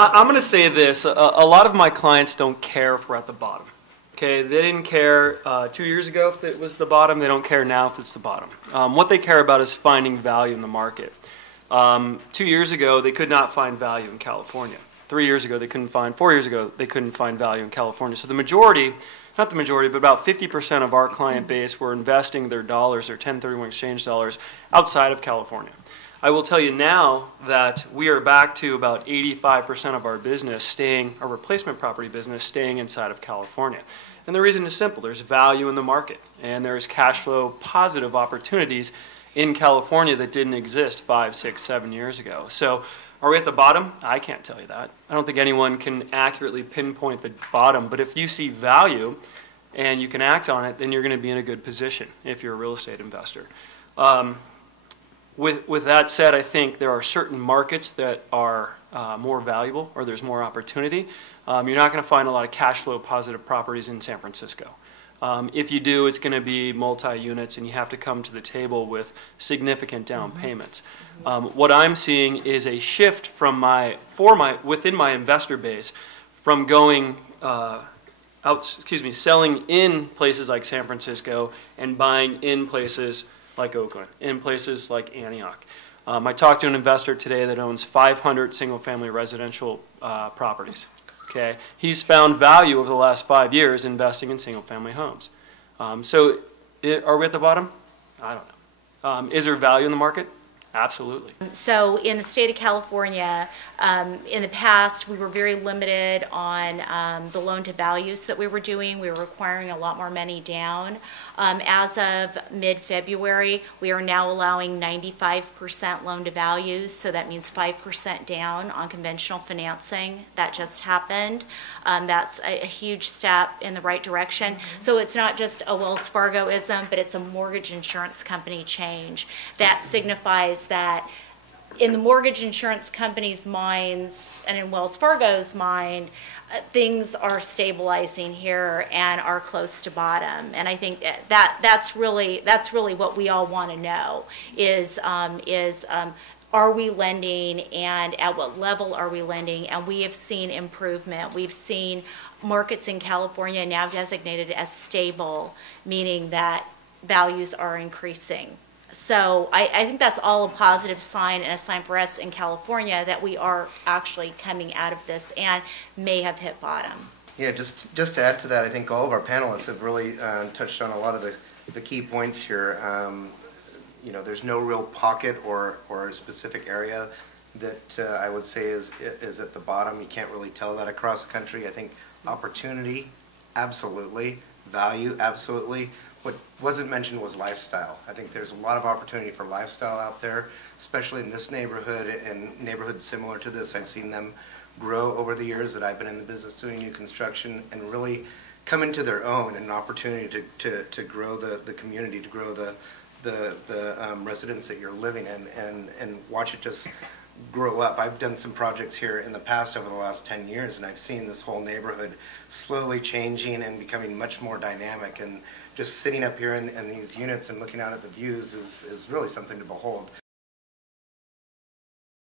I'm going to say this. A lot of my clients don't care if we're at the bottom. Okay, they didn't care 2 years ago if it was the bottom. They don't care now if it's the bottom. What they care about is finding value in the market. 2 years ago, they could not find value in California. 3 years ago, they couldn't find. 4 years ago, they couldn't find value in California. So the majority, not the majority, but about 50% of our client base were investing their dollars, their 1031 exchange dollars, outside of California. I will tell you now that we are back to about 85% of our business staying, our replacement property business staying inside of California. And the reason is simple. There's value in the market, and there's cash flow positive opportunities in California that didn't exist 5, 6, 7 years ago. So are we at the bottom? I can't tell you that. I don't think anyone can accurately pinpoint the bottom, but if you see value and you can act on it, then you're going to be in a good position if you're a real estate investor. With that said, I think there are certain markets that are more valuable, or there's more opportunity. You're not going to find a lot of cash flow positive properties in San Francisco. If you do, it's going to be multi-units, and you have to come to the table with significant down payments. What I'm seeing is a shift from within my investor base from going selling in places like San Francisco and buying in places like Oakland, in places like Antioch. I talked to an investor today that owns 500 single-family residential properties. Okay, he's found value over the last 5 years investing in single-family homes. Are we at the bottom? I don't know. Is there value in the market? Absolutely. So in the state of California, in the past, we were very limited on the loan to values that we were doing. We were requiring a lot more money down. As of mid-February, we are now allowing 95% loan to values, so that means 5% down on conventional financing. That just happened. That's a huge step in the right direction. So it's not just a Wells Fargo-ism, but it's a mortgage insurance company change. That signifies that in the mortgage insurance company's minds and in Wells Fargo's mind, things are stabilizing here and are close to bottom. And I think that's really what we all want to know is are we lending, and at what level are we lending? And we have seen improvement. We've seen markets in California now designated as stable, meaning that values are increasing. So I think that's all a positive sign, and a sign for us in California that we are actually coming out of this and may have hit bottom. Yeah, just to add to that, I think all of our panelists have really touched on a lot of the key points here. You know, there's no real pocket or a specific area that I would say is at the bottom. You can't really tell that across the country. I think opportunity, absolutely. Value, absolutely. What wasn't mentioned was lifestyle. I think there's a lot of opportunity for lifestyle out there, especially in this neighborhood and neighborhoods similar to this. I've seen them grow over the years that I've been in the business doing new construction and really come into their own, and an opportunity to grow the community, to grow the residents that you're living in, and watch it just grow up. I've done some projects here in the past over the last 10 years, and I've seen this whole neighborhood slowly changing and becoming much more dynamic, and just sitting up here in these units and looking out at the views is really something to behold.